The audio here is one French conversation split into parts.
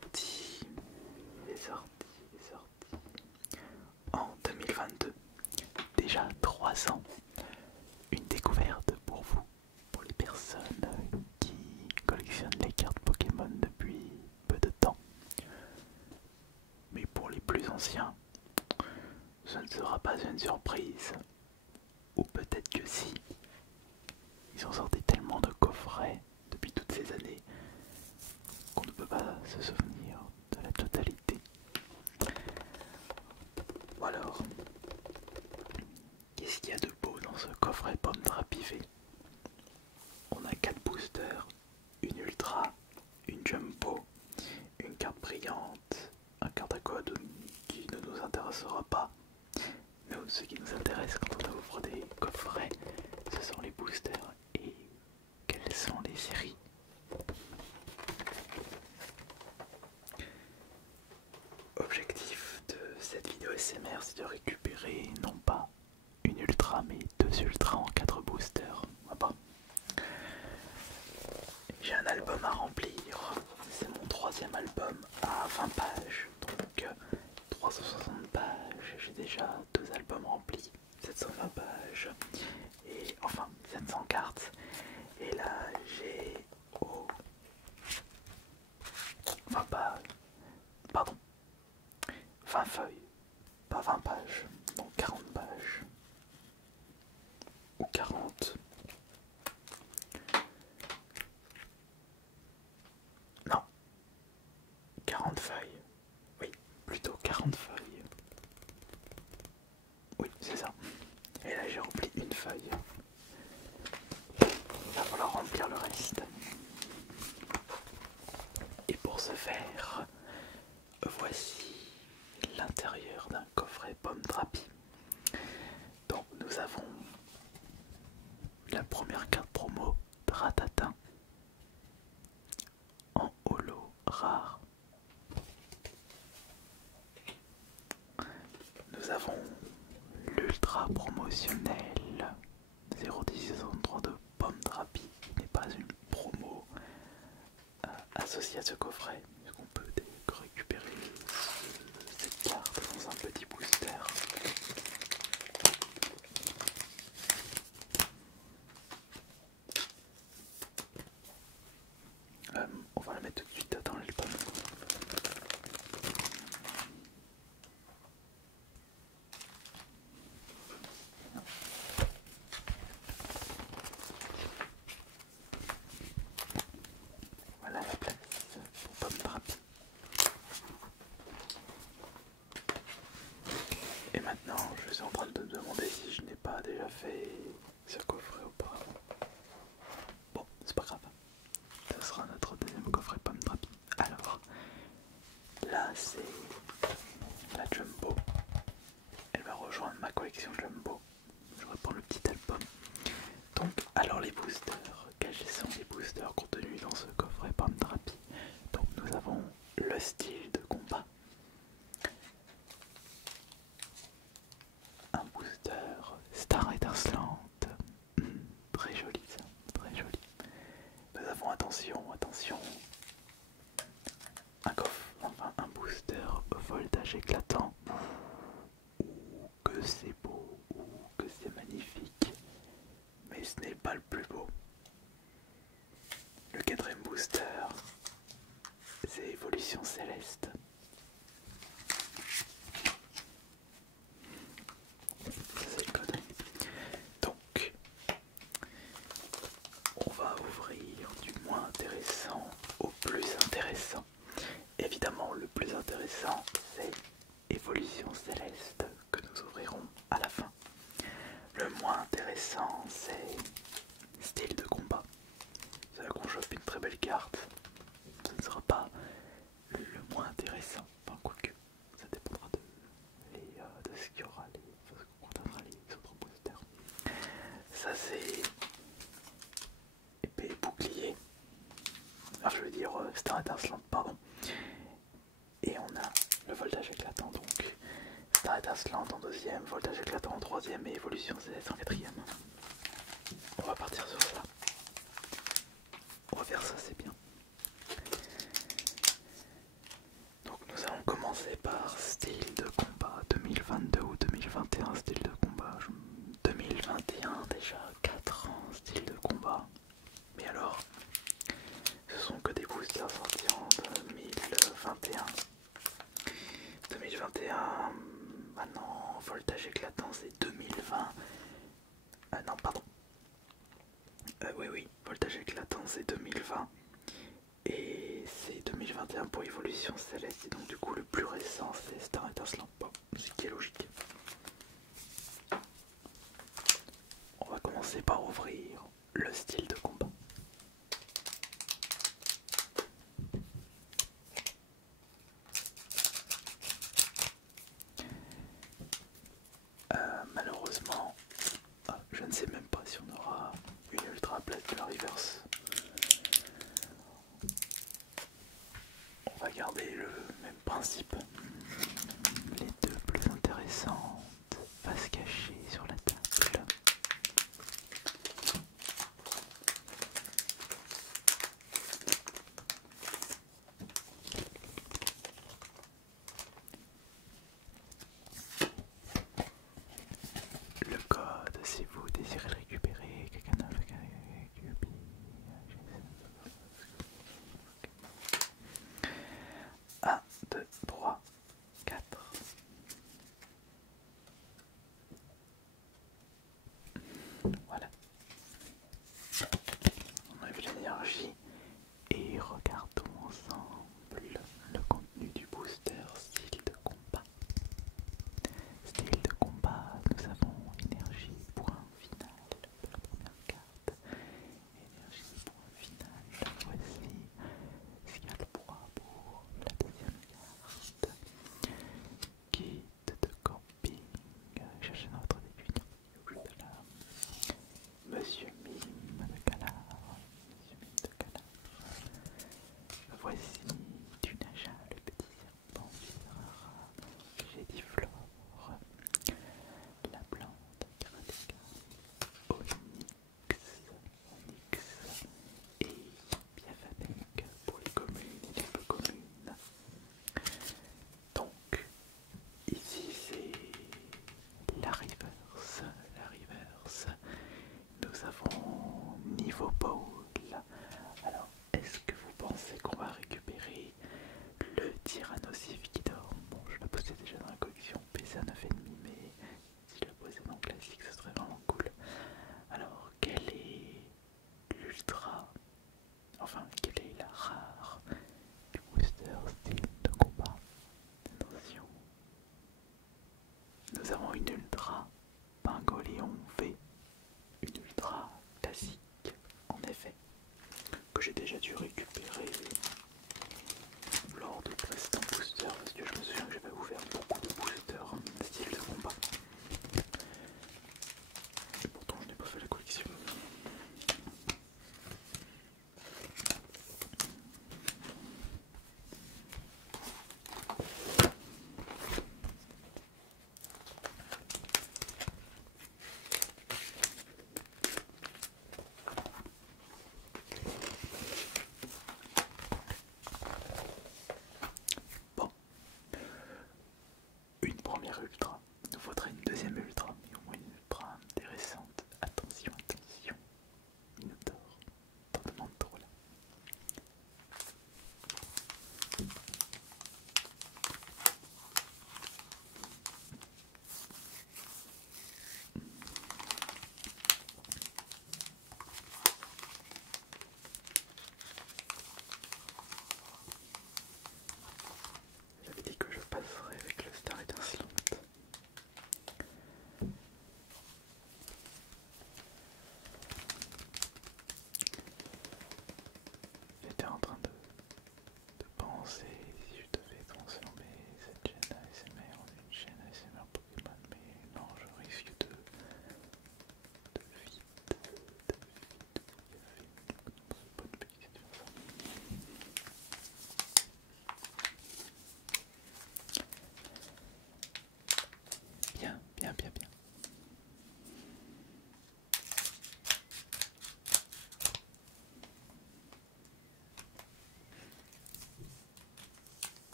sorti, il est sorti en 2022. Déjà 3 ans. Une découverte pour vous, pour les personnes qui collectionnent les cartes Pokémon depuis peu de temps. Mais pour les plus anciens, ce ne sera pas une surprise. Ou peut-être que si. Ils ont sorti tellement de coffrets depuis toutes ces années qu'on ne peut pas se souvenir de la totalité. Ou alors, qu'est-ce qu'il y a de beau dans ce coffret pomme drapivé? On a 4 boosters, une ultra, une jumbo, une carte brillante, un carte à code qui ne nous intéressera pas. Nous, ce qui nous intéresse quand on ouvre des coffrets, ce sont les boosters. Et quelles sont les séries? Objectif de cette vidéo SMR, c'est de récupérer non pas une ultra mais 2 ultras en 4 boosters. Voilà. J'ai un album à remplir, c'est mon 3e album à 20 pages, donc 360 pages, j'ai déjà 2 albums remplis, 720 pages, et enfin 700 cartes, et là j'ai 20 pages, pardon, 20 feuilles, pas 20 pages, donc 40 pages, ou 40. Non, 40 feuilles. Oui, plutôt 40 feuilles. Oui, c'est ça. Et là, j'ai rempli une feuille. Il va falloir remplir le reste. Et pour ce faire, voici l'intérieur d'un coffret pomme drapi. Donc, nous avons la première carte promo, Ratata, en holo rare. Nous avons l'ultra promotionnel 010 de pomme drapi, qui n'est pas une promo associée à ce coffret, mais qu'on peut récupérer cette carte dans un petit booster. On va la mettre tout de suite dans l'album. Voilà la place pour pomme drapi. Et maintenant, je suis en train de me demander si je n'ai pas déjà fait ce coffret auparavant. Bon, c'est pas grave. Ce sera notre 2e coffret pomme drapi. Alors, là c'est la jumbo. Elle va rejoindre ma collection jumbo. Je reprends le petit album. Donc, alors les boosters. Quels sont les boosters contenus dans ce coffret pomme drapi? Donc, nous avons le style de combat. Un booster Star étincelante. Très joli ça, très joli. Nous avons, attention, un booster voltage éclatant. Ouh, que c'est beau, ouh, que c'est magnifique. Mais ce n'est pas le plus beau. Le 4e booster, c'est Évolution Céleste. C'est le code. Donc, on va ouvrir du moins intéressant au plus intéressant. Évidemment, le plus intéressant, c'est Évolution Céleste que nous ouvrirons à la fin. Le moins intéressant, c'est Style de combat. C'est là qu'on chope une très belle carte. Ce ne sera pas le moins intéressant. Enfin, quoique, ça dépendra de ce qu'il y aura, ce qu'on contiendra les autres boosters. Ça, c'est épée et bouclier. Alors, je veux dire, Star étincelante, pardon. Et on a le voltage éclatant, donc Star étincelante en 2e, voltage éclatant en 3e et évolution céleste en 4e. On va partir sur ça. On va faire ça, c'est bien. commencer par style de combat 2022 ou 2021 style de combat. 2021 déjà 4 ans style de combat. Mais alors, ce sont que des boosters sortis en 2021. 2021, maintenant voltage éclatant c'est 2020. Non pardon. Oui, voltage éclatant c'est 2020. Et c'est 2021 pour Évolution Céleste, et donc du coup le plus récent c'est Star Étincelant, bon, ce qui est logique. On va commencer par ouvrir le style de combat. Malheureusement, je ne sais même pas si on aura une Ultra Plasma Reverse. On va garder le même principe. Les deux plus intéressantes faces cachées sur la table. Le code si vous désirez le récupérer. 1, 2, 3, 4. Voilà. On a vu l'énergie et regardons ensemble le contenu du booster style de combat. Style de combat, nous avons énergie, point final de la première carte. Énergie, point final, voici ce qu'il y a le poids pour la deuxième carte. Guide de camping, cherchez notre déduction. Monsieur Mime de Calard, Monsieur Mime de Calard. Voici du Naja, le petit serpent tirera, Gédiflore, la plante Karateka, Onyx et Biavanec pour les communes et les peu communes. Donc, ici c'est la reverse. Nous avons niveau pôle. Alors, est-ce que vous pensez qu'on va récupérer le Tyrannosif qui dort? Bon, je la posais déjà dans la collection PC à 9,5, mais si je la posais dans le classique, ce serait vraiment cool. Alors, quelle est l'ultra, enfin, quelle est la rare du booster style de combat? Attention, nous avons une ultra Pingoléon V, une ultra classique, en effet, que j'ai déjà dû récupérer lors de précédents boosters, parce que je me souviens que j'avais ouvert beaucoup de boosters style de combat. Et pourtant je n'ai pas fait la collection.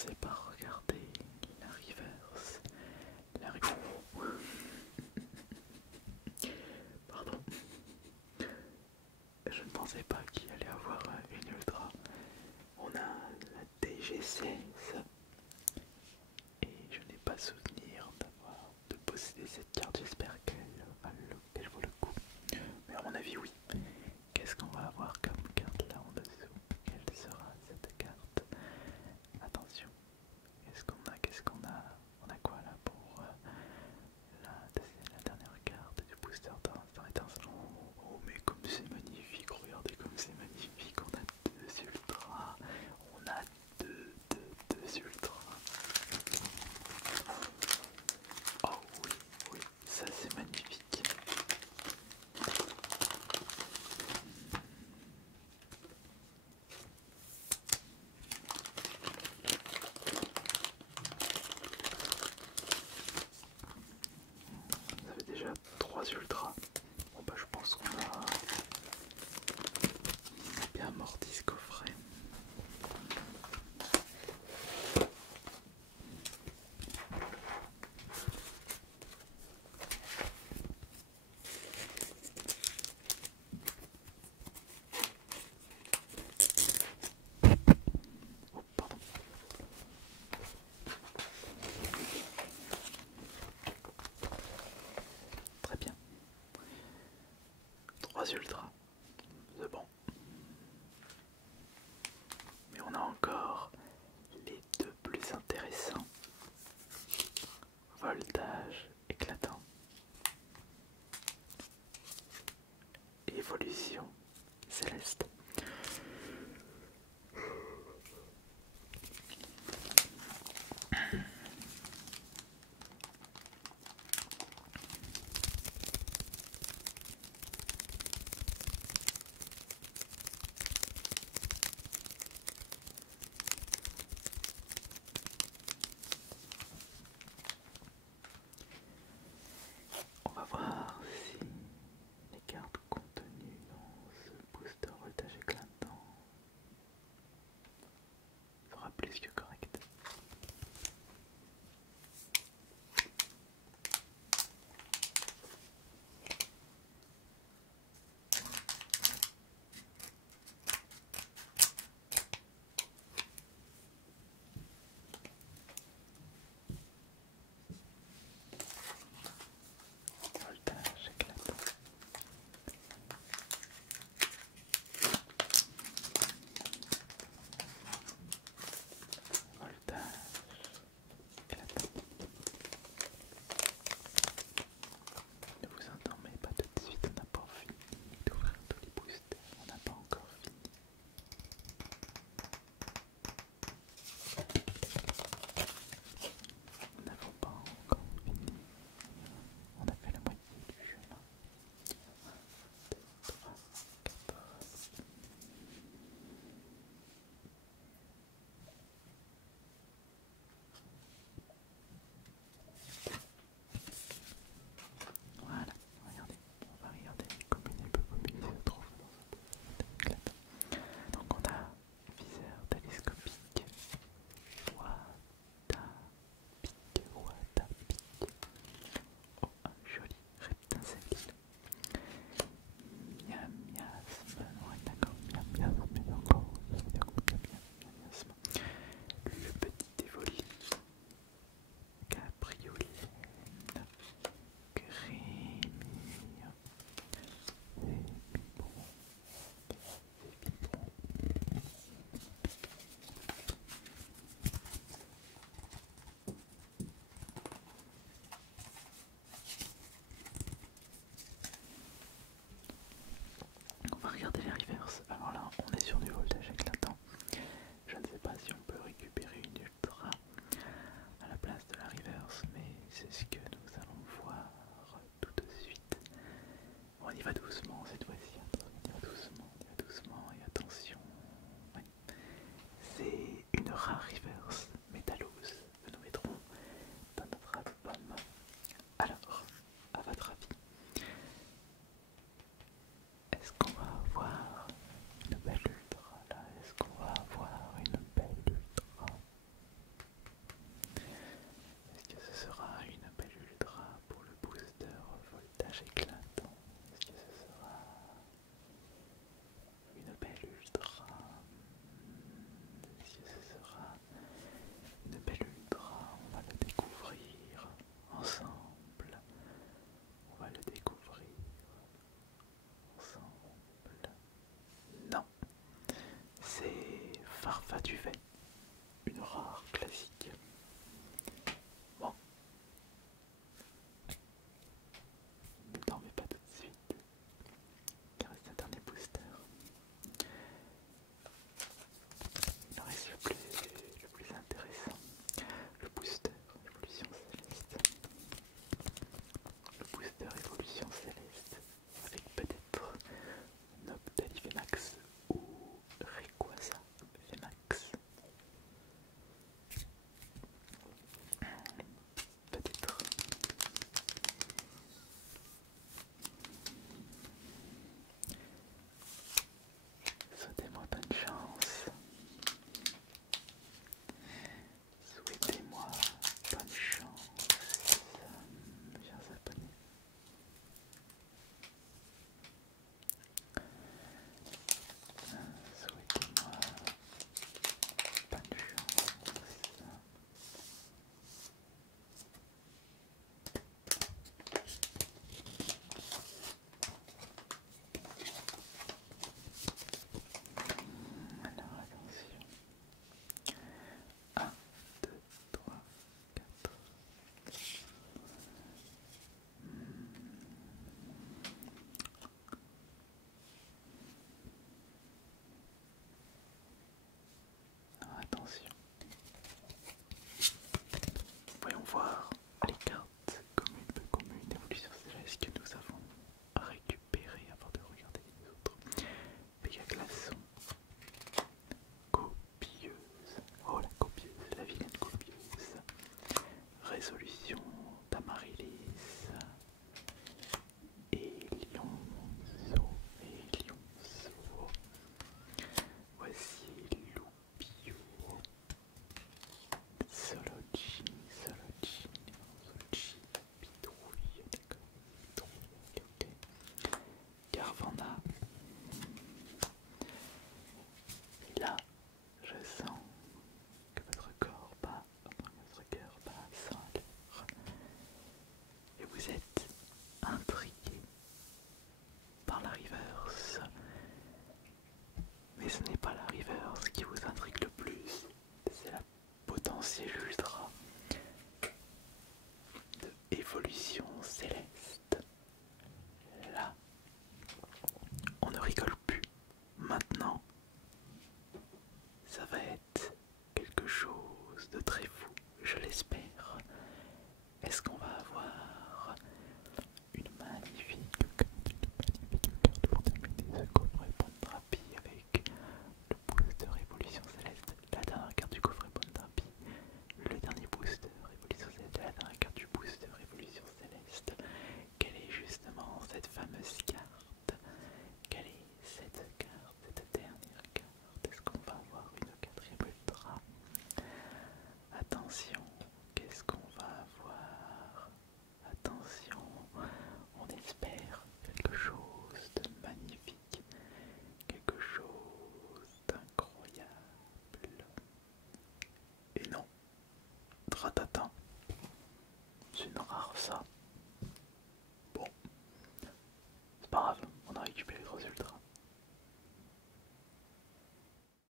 commencer par regarder la reverse. Pardon. Je ne pensais pas qu'il allait avoir une ultra. On a la DG16 et je n'ai pas souvenir de posséder cette carte. J'espère qu'elle vaut le coup. Mais à mon avis, oui. Qu'est-ce qu'on va avoir comme carte là en dessous? Quelle sera cette carte? Attention. Qu'est-ce qu'on a? On a quoi là pour la dernière carte du booster d'instant étincelant? Oh mais comme c'est magnifique, regardez comme c'est magnifique. On a deux ultras. On a deux ultras. Oh oui, oui, ça c'est magnifique. Ça fait déjà 3 ultras. Bon bah je pense qu'on a bien amorti ce coffret. Oh pardon. Très bien. 3 ultras. C'est bon. Mais on a encore les deux plus intéressants. Voltage éclatant. Évolution céleste. On va voir si les cartes contenues dans ce booster voltage éclatant sera plus que correct. Voltage éclatant. Voltage éclatant. Ne vous endormez pas tout de suite, on n'a pas fini d'ouvrir tous les boosters, on n'a pas encore fini. Nous n'avons pas encore fini, on a fait la moitié du chemin. 1, 2, 3, 4. Voilà, regardez, on va regarder comme il se trouve dans ce éclatant. Donc on a viseur télescopique, Watapic, oh un joli reptincelle, miasme, ouais d'accord, miasme, mais encore, miasme, le petit évoli, cabriolène, crémille, et biberon. On va regarder les reverses. Alors là, on est sur du voltage éclatant. Je ne sais pas si on peut récupérer une ultra à la place de la reverse, mais c'est ce que nous allons voir tout de suite. On y va doucement cette fois-ci. On y va doucement et attention. Ouais. C'est une rare reverse métallose que nous mettrons dans notre album. Alors, à votre avis, est-ce qu'on va avoir une belle ultra là? Est-ce qu'on va avoir une belle ultra? ce n'est pas la reverse qui vous intrigue le plus, c'est la potentielle ultra de évolution céleste. Là, on ne rigole plus. Maintenant, ça va être quelque chose de très fou, je l'espère. Est-ce qu'on va avoir une magnifique carte pour terminer ce coffret Bondrapi avec le booster Évolution Céleste, la dernière carte du coffret Bondrapi, le dernier booster Évolution Céleste, la dernière carte du booster Évolution Céleste. Quelle est justement cette fameuse carte? Quelle est cette carte, cette dernière carte? Est-ce qu'on va avoir une quatrième ultra? Attention, qu'est-ce qu'on va avoir? Attention, on espère quelque chose de magnifique, quelque chose d'incroyable. Et non, Dratata, c'est une rare ça. Bon, c'est pas grave,